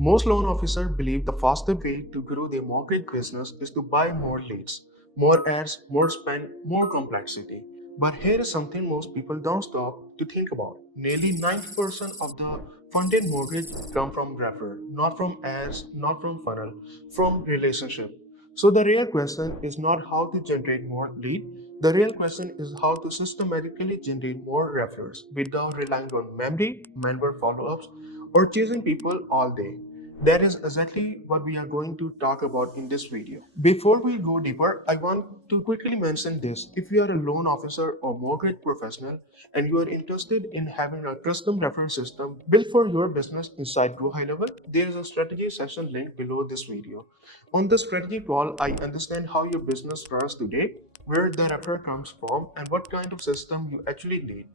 Most loan officers believe the fastest way to grow their mortgage business is to buy more leads, more ads, more spend, more complexity. But here is something most people don't stop to think about. Nearly 90% of the funded mortgage come from referral, not from ads, not from funnel, from relationship. So the real question is not how to generate more lead. The real question is how to systematically generate more referrals without relying on memory, member follow-ups, or chasing people all day. That is exactly what we are going to talk about in this video. Before we go deeper, I want to quickly mention this. If you are a loan officer or mortgage professional and you are interested in having a custom reference system built for your business inside Gohighlevel, there is a strategy session link below this video. On the strategy call, I understand how your business runs today, where the referral comes from, and what kind of system you actually need.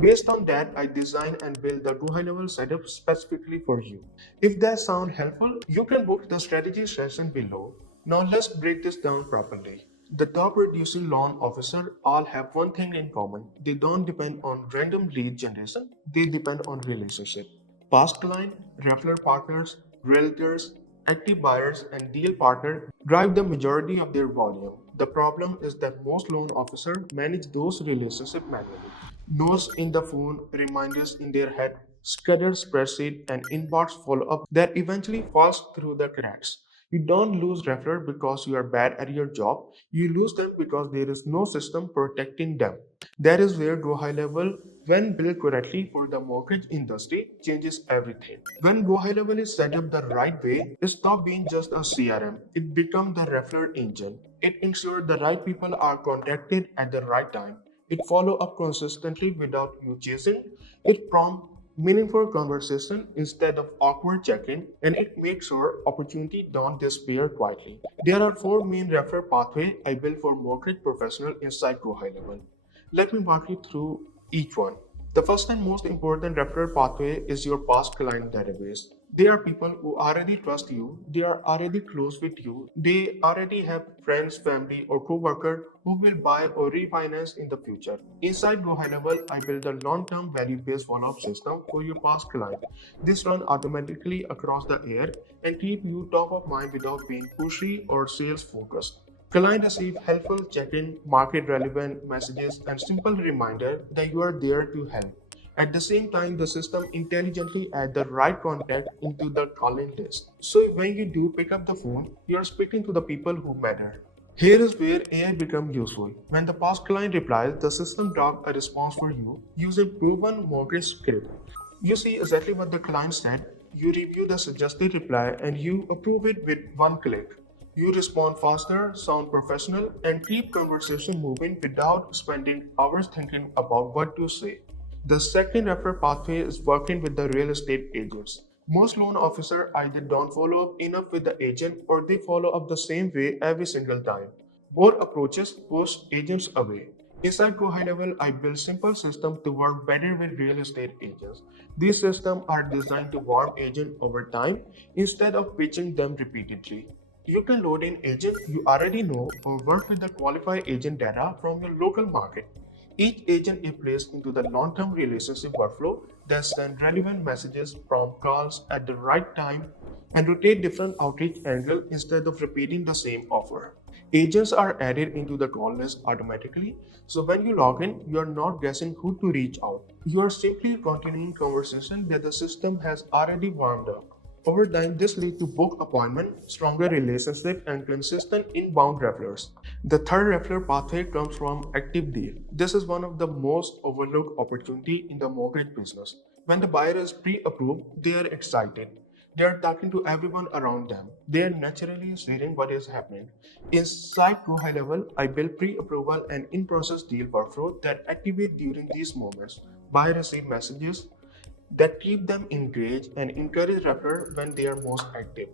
Based on that, I design and build the Gohighlevel setup specifically for you. If that sounds helpful, you can book the strategy session below. Now let's break this down properly. The top producing loan officer all have one thing in common. They don't depend on random lead generation, they depend on relationship. Past client, referral partners, realtors, active buyers, and deal partners drive the majority of their volume. The problem is that most loan officers manage those relationships manually. Notes in the phone, reminders in their head, scattered spreadsheet, and inbox follow-up that eventually falls through the cracks. You don't lose referral because you are bad at your job. You lose them because there is no system protecting them. That is where Gohighlevel, when built correctly for the mortgage industry, changes everything. When Gohighlevel is set up the right way, it stops being just a CRM. It becomes the referral engine. It ensures the right people are contacted at the right time. It follow up consistently without you chasing. It prompt meaningful conversation instead of awkward check-in, and it makes sure opportunity don't disappear quietly. There are four main referral pathways I built for mortgage professional inside Gohighlevel. Let me walk you through each one. The first and most important referral pathway is your past client database. They are people who already trust you, they are already close with you, they already have friends, family, or co-worker who will buy or refinance in the future. Inside Gohighlevel, I build a long-term value-based follow-up system for your past client. This runs automatically across the air and keep you top of mind without being pushy or sales focused. Client receive helpful check-in, market-relevant messages, and simple reminder that you are there to help. At the same time, the system intelligently adds the right contact into the calling list. So when you do pick up the phone, you are speaking to the people who matter. Here is where AI becomes useful. When the past client replies, the system drafts a response for you using proven mortgage script. You see exactly what the client said, you review the suggested reply, and you approve it with one click. You respond faster, sound professional, and keep conversation moving without spending hours thinking about what to say. The second referral pathway is working with the real estate agents. Most loan officers either don't follow up enough with the agent or they follow up the same way every single time. Both approaches push agents away. Inside Gohighlevel, I build simple systems to work better with real estate agents. These systems are designed to warm agents over time instead of pitching them repeatedly. You can load in agent you already know or work with the qualified agent data from your local market. Each agent is placed into the long-term relationship workflow that sends relevant messages from calls at the right time and rotate different outreach angles instead of repeating the same offer. Agents are added into the call list automatically, so when you log in, you are not guessing who to reach out. You are simply continuing conversation that the system has already warmed up. Over time, this leads to book appointment, stronger relationship, and consistent inbound referrals. The third referral pathway comes from active deal. This is one of the most overlooked opportunity in the mortgage business. When the buyer is pre-approved, they are excited. They are talking to everyone around them. They are naturally sharing what is happening. Inside Gohighlevel, I build pre-approval and in-process deal workflow that activate during these moments. Buyer receive messages that keep them engaged and encourage referral when they are most active.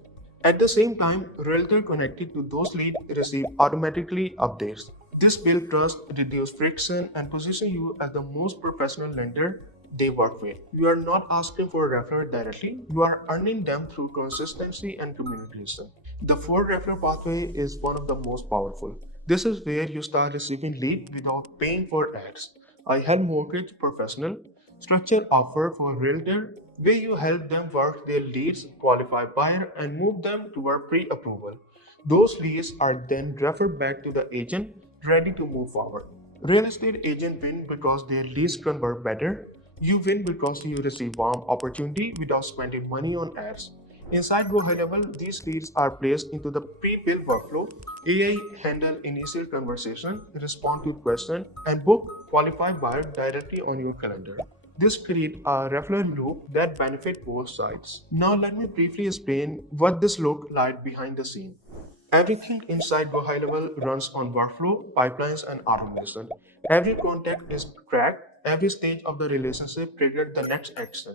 At the same time, realtor connected to those leads receive automatically updates. This builds trust, reduces friction, and positions you as the most professional lender they work with. You are not asking for a referral directly, you are earning them through consistency and communication. The fourth referral pathway is one of the most powerful. This is where you start receiving leads without paying for ads. I help mortgage professional structure offer for realtor where you help them work their leads, qualify buyer, and move them toward pre-approval. Those leads are then referred back to the agent ready to move forward. Real estate agents win because their leads convert better. You win because you receive warm opportunity without spending money on ads. Inside Gohighlevel, these leads are placed into the pre-built workflow. AI handle initial conversation, respond to questions, and book qualified buyer directly on your calendar. This creates a referral loop that benefits both sides. Now let me briefly explain what this looks like behind the scene. Everything inside Gohighlevel runs on workflow, pipelines, and automation. Every contact is tracked, every stage of the relationship triggers the next action.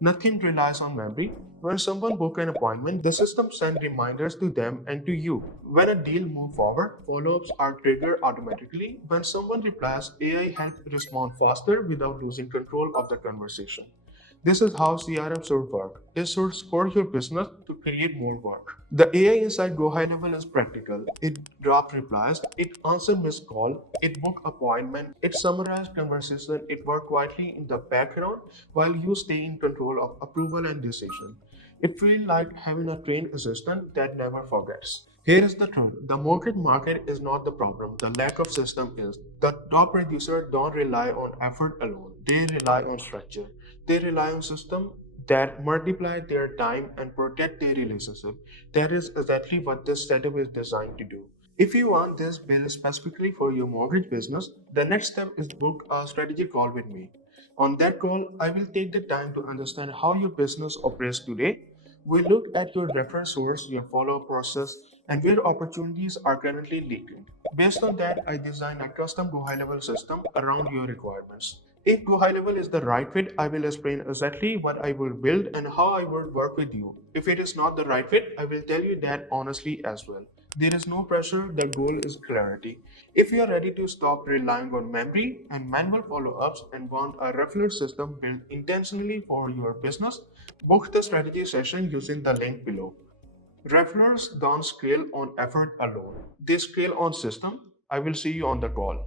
Nothing relies on memory. When someone books an appointment, the system sends reminders to them and to you. When a deal moves forward, follow-ups are triggered automatically. When someone replies, AI helps respond faster without losing control of the conversation. This is how CRM should work. It should support your business to create more work. The AI inside Gohighlevel is practical. It drafts replies, it answers missed call, it book appointment, it summarizes conversation, it works quietly in the background while you stay in control of approval and decision. It feels like having a trained assistant that never forgets. Here is the truth. The mortgage market is not the problem. The lack of system is. The top producers don't rely on effort alone. They rely on structure. They rely on system that multiply their time and protect their relationship. That is exactly what this setup is designed to do. If you want this built specifically for your mortgage business, the next step is book a strategy call with me. On that call, I will take the time to understand how your business operates today. We look at your reference source, your follow-up process, and where opportunities are currently leaking. Based on that, I design a custom Gohighlevel system around your requirements. If Gohighlevel is the right fit, I will explain exactly what I will build and how I will work with you. If it is not the right fit, I will tell you that honestly as well. There is no pressure, the goal is clarity. If you are ready to stop relying on memory and manual follow ups and want a referral system built intentionally for your business, book the strategy session using the link below. Referrals don't scale on effort alone, they scale on system. I will see you on the call.